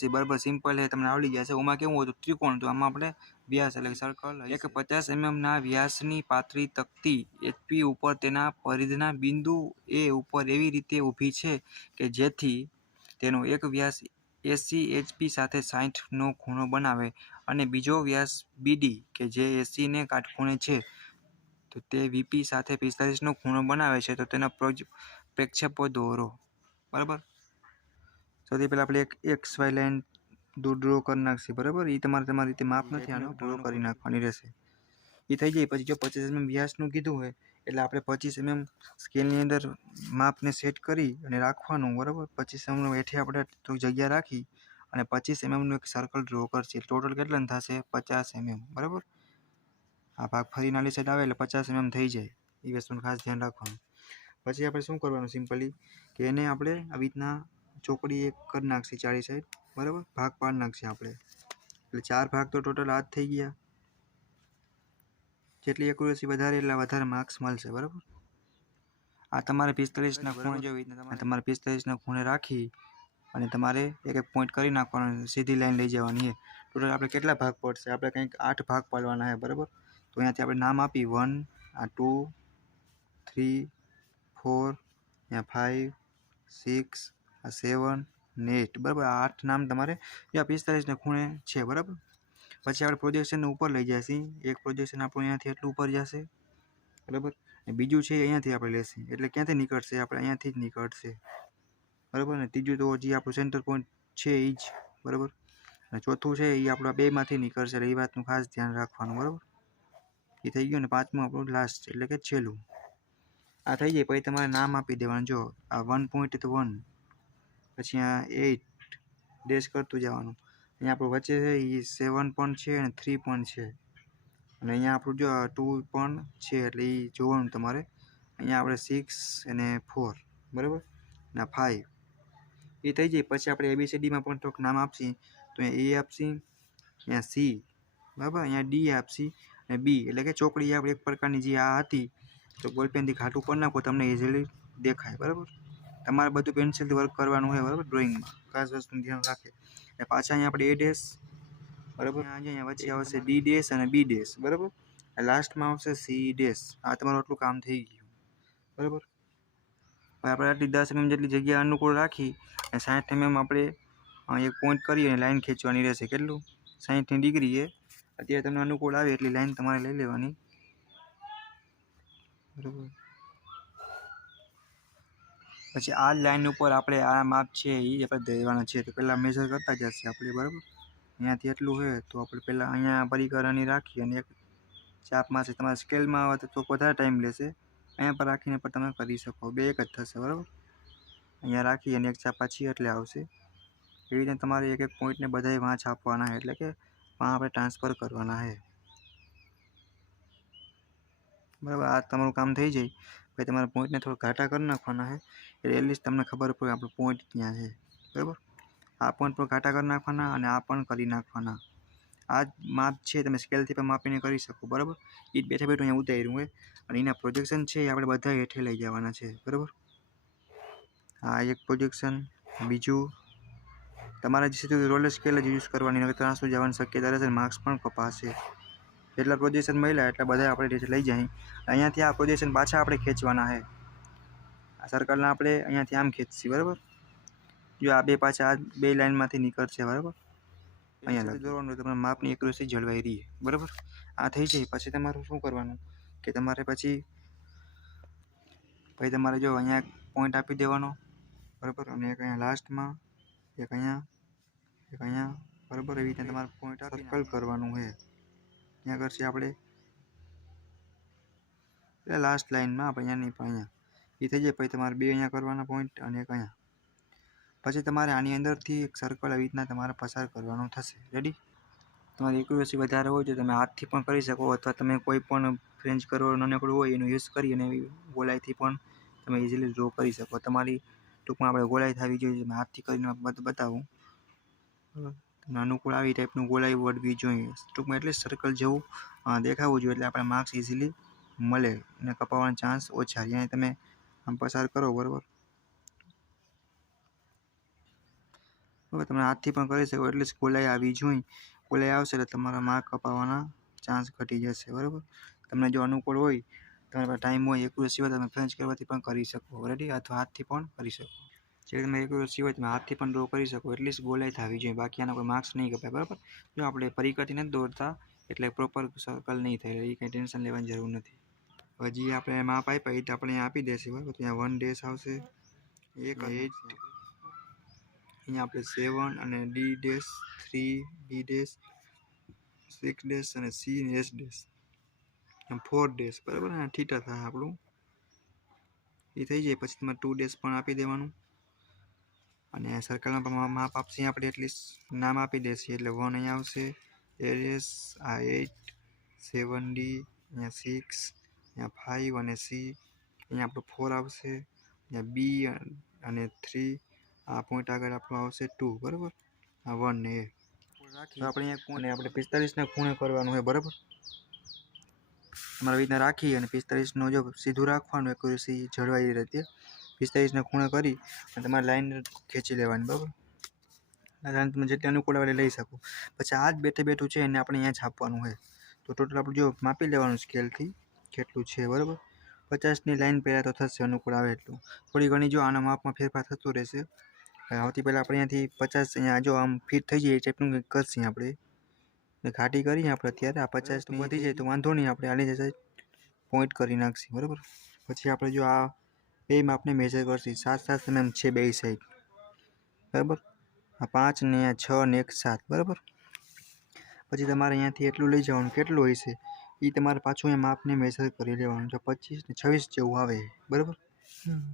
Accuracy બરાબર simple છે, તમને આવડી જશે. ઓમાં કેવું હતું ત્રિકોણ, તો આમાં આપણે વ્યાસ એટલે સર્કલ એક 50 mm ના વ્યાસની પાતળી તકતી HP ઉપર તેના પરિધના બિંદુ એ ઉપર એવી રીતે ઊભી છે કે જેથી તેનો એક વ્યાસ AC HP સાથે 60 નો ખૂણો બનાવે અને બીજો વ્યાસ BD કે જે AC ને કાટખૂણે છે તો તે VP સાથે 45 નો ખૂણો બનાવે છે. તો તેના પ્રક્ષેપો દોરો. બરાબર. સૌથી પહેલા આપણે એક XY લાઈન ડ્રો કરી નાખશે. બરાબર. એ તમારી રીતે માપ નથી, આનો ડ્રો કરી નાખવાની રહેશે. એ થઈ જાય પછી જો 25 mm વ્યાસનું કીધું હોય એટલે આપણે 25 mm સ્કેલની અંદર માપને સેટ કરી અને રાખવાનું. બરાબર. 25 mm હેઠે આપણે થોડી જગ્યા રાખી અને 25 mm નું એક સર્કલ ડ્રો કરશે. ટોટલ કેટલા થશે? 50 mm. બરાબર. આ ભાગ ફરી નાલી સાઈડ આવે એટલે 50 mm થઈ જાય. એ વસ્તુનું ખાસ ધ્યાન રાખવાનું. પછી આપણે શું કરવાનું સિમ્પલી કે એને આપણે આવી રીતના ચોકડી એક કરી નાખશે ચારી સાઈડ. બરાબર. ભાગ પાડી નાખશે આપણે. એટલે 4 ભાગ તો ટોટલ આ જ થઈ ગયા. જેટલી એક્યુરેસી વધારે એટલે વધારે માર્ક્સ મળશે. બરાબર. આ તમારે 45 ના ખૂણે જોવી તમારે 45 ના ખૂણે રાખી અને તમારે એક એક પોઈન્ટ કરી નાખવાનો, સીધી લાઈન લઈ જવાની છે. ટોટલ આપણે કેટલા ભાગ પડશે? આપણે કંઈક 8 ભાગ પાડવાના છે. બરાબર. તો અહીંયાથી આપણે નામ આપી 1 આ 2 3 4 અહીંયા 5 6 આ 7 ને 8. બરાબર. આ 8 નામ તમારે 45 ના ખૂણે છે. બરાબર. પછી આપણે પ્રોજેક્શન ઉપર લઈ જશે. એક પ્રોજેક્શન આપણું અહીંયાથી એટલું ઉપર જશે. બરાબર. અને બીજું છે અહીંયાથી આપણે લેશે એટલે ક્યાંથી નીકળશે? આપણે અહીંયાથી જ નીકળશે. બરાબર. ને ત્રીજું તો જે આપણું સેન્ટર પોઈન્ટ છે એ જ. બરાબર. અને ચોથું છે એ આપણા બેમાંથી નીકળશે. એટલે એ વાતનું ખાસ ધ્યાન રાખવાનું. બરાબર. એ થઈ ગયું. ને પાંચમું આપણું લાસ્ટ એટલે કે છેલ્લું. આ થઈ જાય પછી તમારે નામ આપી દેવાનું. જો આ 1.1 પછી આ 8 ડેશ કરતું જવાનું. અહીંયા આપણું વચ્ચે છે એ 7 પણ છે અને 3 પણ છે. અને અહીંયા આપણું જો 2 પણ છે એટલે એ જોવાનું તમારે. અહીંયા આપણે 6 અને 4. બરાબર. અને 5 એ થઈ જાય. પછી આપણે ABCDમાં પણ થોડુંક નામ આપશી. તો અહીંયા A આપશી, અહીંયા C. બરાબર. અહીંયા D આપશી અને B એટલે કે ચોકડી આપણે એક પ્રકારની જે આ હતી તો બોલપેનથી ઘાટું કરી નાખો તમને ઇઝીલી દેખાય. બરાબર. તમારે બધું પેન્સિલથી વર્ક કરવાનું હોય. બરાબર. ડ્રોઈંગમાં ખાસ વસ્તુનું ધ્યાન રાખે. અને પાછા અહીંયા આપણે A ડેશ. બરાબર. અહીંયા વચ્ચે આવશે D ડેશ અને B ડેશ. બરાબર. લાસ્ટમાં આવશે C ડેશ. આ તમારું આટલું કામ થઈ ગયું. બરાબર. આપણે આટલી 10 mm જેટલી જગ્યા અનુકૂળ રાખી અને 60 mm આપણે એક પોઈન્ટ કરી અને લાઈન ખેંચવાની રહેશે. કેટલું? 60 ડિગ્રી એ અત્યારે તમને અનુકૂળ આવે એટલી લાઈન તમારે લઈ લેવાની. બરાબર. પછી આ લાઈન ઉપર આપણે આ માપ છે એ આપણે દેવાના છે. તો પહેલાં મેજર કરતા જશે આપણે. બરાબર. અહીંયાથી એટલું હોય તો આપણે પહેલાં અહીંયા પરિકરની રાખી અને એક ચાપમાંથી તમારે સ્કેલમાં આવે તો વધારે ટાઈમ લેશે. અહીંયા પર રાખીને પણ તમે કરી શકો. બે એક જ થશે. બરાબર. અહીંયા રાખી અને એક ચાપ પાછી એટલે આવશે. એવી રીતે તમારે એક એક પોઈન્ટને બધાય વાં છાપવાના છે એટલે કે વાં આપણે ટ્રાન્સફર કરવાના છે. બરાબર. આ તમારું કામ થઈ જાય પછી તમારે પોઈન્ટને થોડા ઘાટા કરી નાખવાના છે એટલે એટલીસ્ટ તમને ખબર પડે આપણો પોઈન્ટ ક્યાં છે. બરાબર. આ પોઈન્ટ પર ઘાટા કરી નાખવાના અને આ પણ કરી નાખવાના. આ જ માપ છે તમે સ્કેલથી પણ માપીને કરી શકો. બરાબર. એ જ બેઠા બેઠું અહીંયા ઉતાર્યું હોય અને એના પ્રોજેક્શન છે એ આપણે બધા હેઠે લઈ જવાના છે. બરાબર. આ એક પ્રોજેક્શન. બીજું તમારે જે સીધું રોલર સ્કેલ જ યુઝ કરવાની નકર ત્રાંસું જવાની શક્યતા રહેશે. માર્ક્સ પણ કપાશે. જેટલા પ્રોજેક્શન મળ્યા એટલા બધા આપણે લઈ જાય. અહીંયાથી આ પ્રોજેક્શન પાછા આપણે ખેંચવાના છે. આ સર્કલના આપણે અહીંયાથી આમ ખેંચીએ. બરાબર. જો આ બે પાછા આ બે લાઈનમાંથી નીકળશે. બરાબર. અહીંયા દોરવાનું તમને માપની એક્યુરેસી જળવાઈ રહી. બરાબર. આ થઈ જાય પછી તમારું શું કરવાનું કે તમારે પછી તમારે જો અહીંયા પોઈન્ટ આપી દેવાનો. બરાબર. અને એક અહીંયા લાસ્ટમાં એક અહીંયા. બરાબર. એવી રીતે તમારે પોઈન્ટ સર્કલ કરવાનું છે. ત્યાં કરશે આપણે એટલે લાસ્ટ લાઈનમાં આપણે અહીંયા નહીં પણ અહીંયા એ થઈ જાય. પછી તમારે બે અહીંયા કરવાના પોઈન્ટ અને એક અહીંયા. પછી તમારે આની અંદરથી એક સર્કલ આવી રીતના તમારે પસાર કરવાનું થશે. રેડી. તમારી એક્યુરેસી વધારે હોય તો તમે હાથથી પણ કરી શકો અથવા તમે કોઈ પણ ફ્રેન્ચ કર્વ નાનકડું હોય એનો યુઝ કરી અને ગોળાઈથી પણ તમે ઇઝીલી ડ્રો કરી શકો. તમારી ટૂંકમાં આપણે ગોળાઈ થવી જોઈએ. તમે હાથથી કરીને બતાવું. તમને અનુકૂળ આવી ટાઈપનું ગોળાઈ વળવી જોઈએ. ટૂંકમાં એટલે સર્કલ જેવું દેખાવું જોઈએ એટલે આપણે માર્ક્સ ઇઝીલી મળે અને કપાવવાના ચાન્સ ઓછા. અહીંયા તમે આમ પસાર કરો. બરાબર. હવે તમે હાથથી પણ કરી શકો, એટલે ગોલાઈ આવી જોઈએ. ગોલાઈ આવશે એટલે તમારા માર્ક કપાવવાના ચાન્સ ઘટી જશે, બરાબર. તમને જો અનુકૂળ હોય, તમારી પાસે ટાઈમ હોય, એક્યુરેસી હોય, તમે ફ્રેન્ચ કરવાથી પણ કરી શકો, રેડી, અથવા હાથથી પણ કરી શકો. જે તમે એક્યુરેસી હોય તમે હાથથી પણ ડ્રો કરી શકો, એટલીસ્ટ ગોલાઈ થવી જોઈએ, બાકી આના કોઈ માર્ક્સ નહીં કપાય, બરાબર. જો આપણે પરિકરથી નથી દોરતા એટલે પ્રોપર સર્કલ નહીં થાય, એ કંઈ ટેન્શન લેવાની જરૂર નથી. હજી આપણે માપ આપ્યા એ તો આપણે અહીંયા આપી દેશે, બરાબર. તો અહીંયા 1 ડેશ આવશે, 1 8, અહીંયા આપણે 7 અને D dash 3, B dash 6 dash અને સી અને એસ ડેશ 4 ડેશ, બરાબર. અને થીટા થાય આપણું એ થઈ જાય પછી તમારે 2 ડેશ પણ આપી દેવાનું. અને સર્કલમાં પણ માપ આપશે આપણે, એટલીસ્ટ નામ આપી દેશે, એટલે 1 અહીંયા આવશે, એસ આ 8, 7 ડી, અહીંયા 6, અહીંયા 5 અને સી, અહીંયા આપણું 4 આવશે, અહીંયા બી અને 3, આ પોઈન્ટ આગળ આપણું આવશે 2, બરાબર. આ 1 ને એ રાખી આપણે અહીંયા કોને આપણે 45ના ખૂણે કરવાનું હોય, બરાબર. તમારી રીતના રાખી અને 45નો જો સીધું રાખવાનું, એક્યુરેસી જળવાઈ રીતે 45ના ખૂણે કરી અને તમારે લાઈન ખેંચી લેવાની, બરાબર. લાઈન તમે જેટલી અનુકૂળ આવે લઈ શકો. પછી આ જ બેઠું છે એને આપણે અહીંયા છાપવાનું હોય. તો ટોટલ આપણું જો માપી લેવાનું સ્કેલથી કેટલું છે, બરાબર. 50ની લાઈન પહેલાં તો થશે અનુકૂળ આવે એટલું. થોડી ઘણી જો આના માપમાં ફેરફાર થતો રહેશે. સૌથી પહેલાં આપણે અહીંયાથી 50 અહીંયા જો આમ ફિટ થઈ જાય એ ટાઈપનું કંઈક કરશે આપણે, ઘાટી કરીએ આપણે અત્યારે. આ 50ની વધી જાય તો વાંધો નહીં, આપણે આની જગ્યાએ પોઈન્ટ કરી નાખીએ, બરાબર. પછી આપણે જો આ બે માપને મેજર કરશે, 7 mm છે બે સાઈડ, બરાબર. આ 5 ને 6 ને 1 7, બરાબર. પછી તમારે અહીંયાથી એટલું લઈ જવાનું, કેટલું હોય છે એ તમારે પાછું અહીંયા માપને મેજર કરી લેવાનું. જો 25 ને 26 જેવું આવે, બરાબર.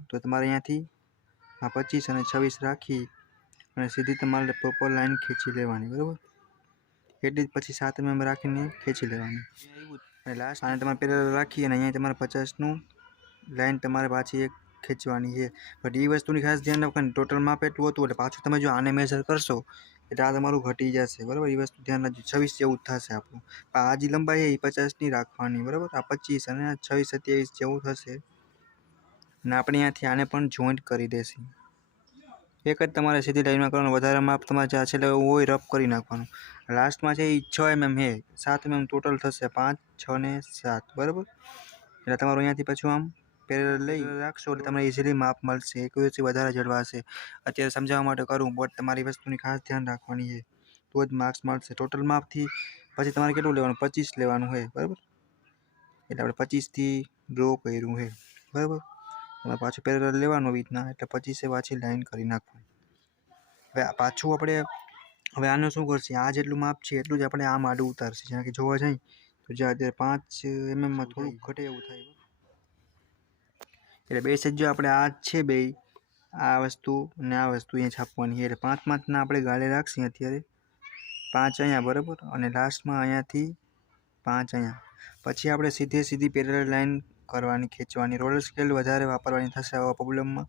તો તમારે અહીંયાથી આ 25 અને 26 રાખી અને સીધી તમારે પ્રોપર લાઈન ખેંચી લેવાની, બરાબર. એટલી જ પછી 7 mm રાખીને ખેંચી લેવાની. અને લાસ્ટ આને તમારે પેરેલલ રાખી અને અહીંયા તમારે 50નું લાઈન તમારે પાછી એક ખેંચવાની છે. બટ એ વસ્તુની ખાસ ધ્યાન રાખવાની, ટોટલ માપ એટલું હતું એટલે પાછું તમે જો આને મેજર કરશો એટલે આ તમારું ઘટી જશે, બરાબર. એ વસ્તુ ધ્યાન રાખજો. 26 જેવું જ થશે આપણું. આ જે લંબાઈ એ 50ની રાખવાની, બરાબર. આ 25 અને 26 27 જેવું થશે. અને આપણે અહીંયાથી આને પણ જોઈન્ટ કરી દેશે. એક જ તમારે સીધી લાઈનમાં કરવાનું, વધારે માપ તમારે જ્યાં છેલ્લે હોય રફ કરી નાખવાનું. લાસ્ટમાં છે એ 6 mm છે, 7 mm ટોટલ થશે, 5 6 ને 7, બરાબર. એટલે તમારું અહીંયાથી પાછું આમ પેરેલલ લઈ રાખશો એટલે તમને ઇઝીલી માપ મળશે, એક્યુરેસી વધારે જળવાશે. અત્યારે સમજાવવા માટે કરું, બટ તમારી વસ્તુની ખાસ ધ્યાન રાખવાની છે, તો જ માર્ક્સ મળશે. ટોટલ માપથી પછી તમારે કેટલું લેવાનું, 25 લેવાનું હોય, બરાબર. એટલે આપણે 25થી ડ્રો કર્યું છે, બરાબર. તમારે પાછું પેરેલલ લેવાનું આવી રીતના, એટલે 25 પાછી લાઈન કરી નાખવાની. હવે પાછું આપણે હવે આનું શું કરશે, આ જેટલું માપ છે એટલું જ આપણે આમ આડું ઉતારશે. જેના કે જોવા જાય તો જે અત્યારે 5 mm થોડુંક ઘટે એવું થાય, એટલે બે સાઈડ જો આપણે આ છે બે આ વસ્તુ ને આ વસ્તુ અહીંયા છાપવાની છે, એટલે 5 આપણે ગાળે રાખીએ અત્યારે 5 અહીંયા, બરાબર. અને લાસ્ટમાં અહીંયાથી 5 અહીંયા. પછી આપણે સીધી પેરેલલ લાઈન કરવાની, ખેંચવાની. રોલર સ્કેલ વધારે વાપરવાની થશે આવા પ્રોબ્લેમમાં,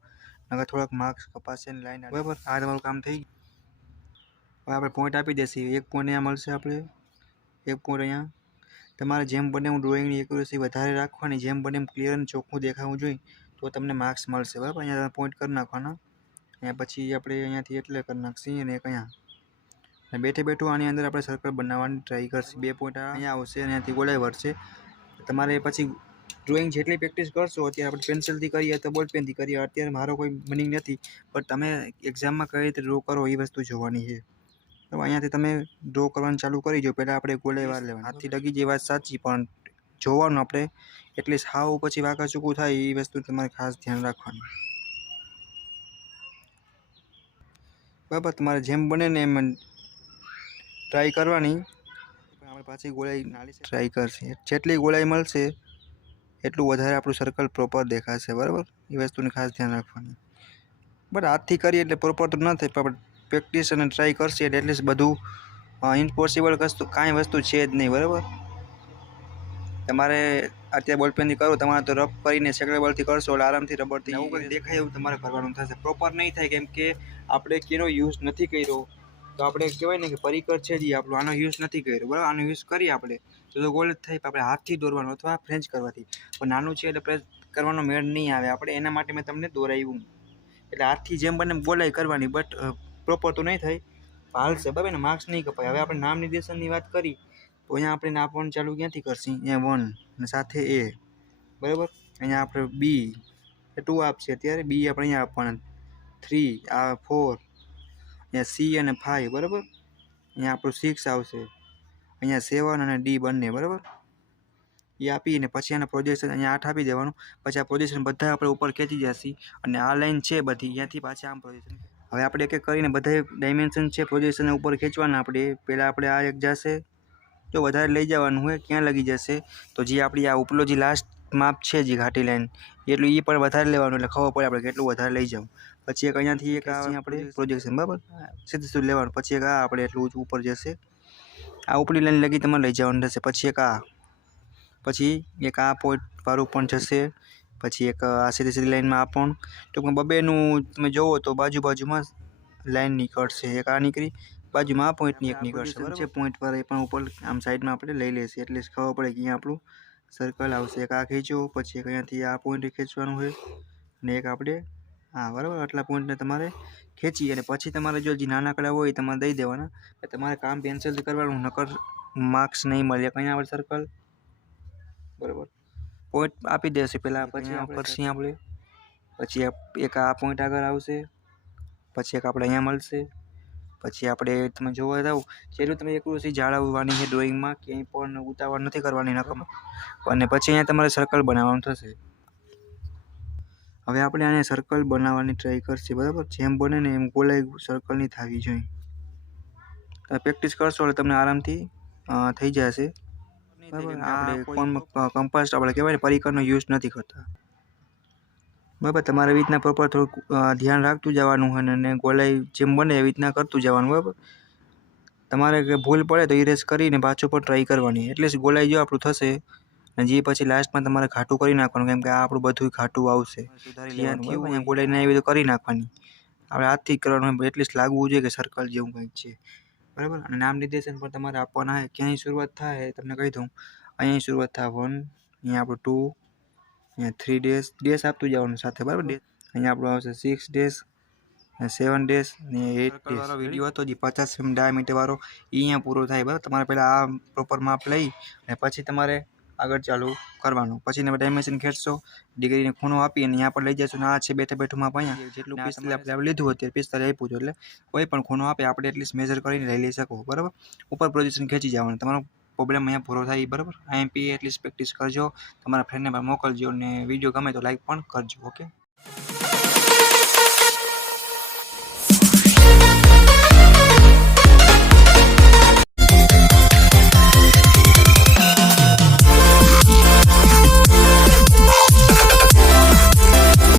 નકર થોડાક માર્ક્સ કપાશે ને લાઈન, બરાબર. આ તમારું કામ થઈ ગયું. હવે આપણે પોઈન્ટ આપી દેશે, એક પોઈન્ટ અહીંયા મળશે, આપણે એક પોઈન્ટ અહીંયા. તમારે જેમ બને હું ડ્રોઈંગની એક્યુરેસી વધારે રાખવાની, જેમ બને એમ ક્લિયર અને ચોખ્ખું દેખાવું જોઈએ તો તમને માર્ક્સ મળશે, બરાબર. અહીંયા તમે પોઈન્ટ કરી નાખવાના. અહીંયા પછી આપણે અહીંયાથી એટલે કરી નાખીએ અને એક અહીંયા. અને બેઠું આની અંદર આપણે સર્કલ બનાવવાની ટ્રાય કરશું. 2 પોઈન્ટ અહીંયા આવશે અને અહીંયાથી ગોળાઈ વળશે. તમારે પછી ડ્રોઈંગ જેટલી પ્રેક્ટિસ કરશો, અત્યારે આપણે પેન્સિલથી કરીએ તો બોલપેનથી કરીએ, અત્યારે મારો કોઈ મિનિંગ નથી, પણ તમે એક્ઝામમાં કઈ રીતે ડ્રો કરો એ વસ્તુ જોવાની છે. તો અહીંયાથી તમે ડ્રો કરવાનું ચાલુ કરી દો. પહેલાં આપણે ગોળાઈ વાર લેવાની, હાથથી લગી જાય વાત સાચી, પણ જોવાનું આપણે એટલીસ્ટ હાવ પછી વાંકા ચૂકું થાય એ વસ્તુ તમારે ખાસ ધ્યાન રાખવાનું, બરાબર. તમારે જેમ બને ને એમ ટ્રાય કરવાની. આપણે પાછી ગોળાઈ નાલી ટ્રાય કરશે, જેટલી ગોળાઈ મળશે એટલું વધારે આપણું સર્કલ પ્રોપર દેખાશે, બરાબર. એ વસ્તુની ખાસ ધ્યાન રાખવાની. બટ હાથથી કરીએ એટલે પ્રોપર તો ન થાય, પણ પ્રેક્ટિસ અને ટ્રાય કરશે એટલે એટલીસ્ટ બધું ઇમ્પોસિબલ કાંઈ વસ્તુ છે જ નહીં, બરાબર. તમારે અત્યારે બોલપેનથી કરો, તમારે તો રફ કરીને સેકરેબલથી કરશો એટલે આરામથી રબરથી એવું કંઈ દેખાય એવું તમારે કરવાનું થશે. પ્રોપર નહીં થાય, કેમ કે આપણે કેનો યુઝ નથી કર્યો, તો આપણે કહેવાય ને કે પરિકર છે જે આપણો આનો યુઝ નથી કર્યો, બરાબર. આનો યુઝ કરીએ આપણે તો ગોળ જ થાય. આપણે હાથથી દોરવાનું અથવા ફ્રેન્ચ કરવાથી, પણ નાનું છે એટલે પ્રેસ કરવાનો મેળ નહીં આવે આપણે, એના માટે મેં તમને દોરાવ્યું. એટલે હાથથી જેમ બને ગોળાઈ કરવાની, બટ પ્રોપર તો નહીં થાય, હાલશે બરાબર ને, માર્ક્સ નહીં કપાય. હવે આપણે નામ નિર્દેશનની વાત કરી તો અહીંયા આપણે આપવાનું ચાલુ ક્યાંથી કરશું? અહીંયા 1 અને સાથે A બરાબર. અહીંયા આપણે B 2 આપશે અત્યારે, B આપણે અહીંયા આપવાના 3, આ 4, અહીંયા C અને 5 બરાબર. અહીંયા આપણું 6 આવશે, અહીંયા 7 અને D બંને બરાબર. એ આપીને પછી આના પ્રોજેક્શન અહીંયા 8 આપી દેવાનું. પછી આ પ્રોજેક્શન બધા આપણે ઉપર ખેંચી જશે અને આ લાઈન છે બધી અહીંયાથી પાછી આમ પ્રોજેક્શન. હવે આપણે એક એક કરીને બધા ડાયમેન્શન છે પ્રોજેક્શન ઉપર ખેંચવાના. આપણે પહેલાં આપણે આ એક જશે, જો વધારે લઈ જવાનું હોય ક્યાં લગી જશે તો જે આપણી આ ઉપલો જે લાસ્ટ માપ છે જે ઘાટી લાઈન એટલું એ પણ વધારે લેવાનું, એટલે ખબર પડે આપણે કેટલું વધારે લઈ જાવ. પછી એક અહીંયાથી એક આપણે પ્રોજેક્શન બરાબર સીધું સીધું લેવાનું. પછી એક આ આપણે એટલું ઉપર જશે, આ ઉપલી લાઈન લગી તમારે લઈ જવાનું થશે. પછી એક આ, પછી એક આ પોઈન્ટ વાળું પણ જશે. પછી એક આ સીધી સીધી લાઈનમાં આ પણ, ટૂંકમાં બબેનું તમે જોવો તો બાજુમાં લાઈન નીકળશે. એક આ નીકળી, બાજુમાં આ પોઈન્ટની એક નીકળશે બરાબર છે. પોઈન્ટ પર એ પણ ઉપર આમ સાઈડમાં આપણે લઈ લઈશું એટલે ખબર પડે કે અહીંયા આપણું સર્કલ આવશે. એક આ ખેંચો, પછી એક અહીંયાથી આ પોઈન્ટ ખેંચવાનું હોય અને એક આપણે હા બરાબર. આટલા પોઈન્ટને તમારે ખેંચી અને પછી તમારે જો જે નાનકડા હોય એ તમારે દઈ દેવાના. તમારે કામ પેન્સિલથી કરવાનું, નકર માર્ક્સ નહીં મળે. અહીંયા આપણે સર્કલ બરાબર પોઈન્ટ આપી દેશે પહેલાં, પછી કરશું આપણે. પછી એક આ પોઈન્ટ આગળ આવશે, પછી એક આપણે અહીંયા મળશે. પછી આપણે તમે જોવા જાવ જેટલું તમે એક્યુરસી જાળવવાની છે ડ્રોઈંગમાં, ક્યાંય પણ ઉતાવળ નથી કરવાની નકમ. અને પછી અહીંયા તમારે સર્કલ બનાવવાનું થશે. હવે આપણે આને સર્કલ બનાવવાની ટ્રાય કરશે બરાબર. જેમ બને ને એમ ગોલાઈ સર્કલની થવી જોઈએ. તમે પ્રેક્ટિસ કરશો એટલે તમને આરામથી થઈ જશે બરાબર. આપણે કમ્પાસ આપણે કહેવાય ને પરિકરનો યુઝ નથી કરતા બરાબર. તમારે એવી રીતના પ્રોપર થોડુંક ધ્યાન રાખતું જવાનું હોય અને ગોલાઈ જેમ બને એવી રીતના કરતું જવાનું બરાબર. તમારે ભૂલ પડે તો ઇરેઝ કરીને પાછું પણ ટ્રાય કરવાની, એટલે જ ગોલાઈ જો આપણું થશે. અને જે પછી લાસ્ટમાં તમારે ઘાટું કરી નાખવાનું, કેમ કે આ આપણું બધું ઘાટું આવશે. જ્યાં થયું અહીંયા ગોલાઈ ના આવી તો કરી નાખવાની, આપણે હાથથી જ કરવાનું, એટલીસ્ટ લાગવું જોઈએ કે સર્કલ જેવું કંઈક છે બરાબર. અને નામ નિર્દેશન પણ તમારે આપવાના હોય. ક્યાંય શરૂઆત થાય તમને કહી દઉં, અહીંયા શરૂઆત થાય 1, અહીંયા આપણું 2, અહીંયા 3 ડેશ આપતું જવાનું સાથે બરાબર. અહીંયા આપણું આવશે 6 ડેશ, 7 ડેશ અને 8 ડેશ. વાળો વિડીયો હતો જે 50 mm ડાયામીટર વાળો એ અહીંયા પૂરો થાય બરાબર. તમારે પહેલાં આ પ્રોપર માપ લઈ અને પછી તમારે આગળ ચાલુ કરવાનું. પછી તમે ડાયમેન્શન ખેંચશો, ડિગ્રીને ખૂણો આપી અને અહીંયા પર લઈ જશો. આ છે બેઠું માપ અહીંયા જેટલું 45 આપણે લીધું અત્યારે 45 આપ્યું હતું, એટલે કોઈ પણ ખૂણો આપે આપણે એટલીસ્ટ મેજર કરીને લઈ લઈ શકો બરાબર. ઉપર પોઝિશન ખેંચી જવાનું, તમારો પ્રોબ્લેમ અહીંયા પૂરો થાય બરાબર. IMP એટલીસ્ટ પ્રેક્ટિસ કરજો, તમારા ફ્રેન્ડને પણ મોકલજો અને વિડીયો ગમે તો લાઈક પણ કરજો. ઓકે.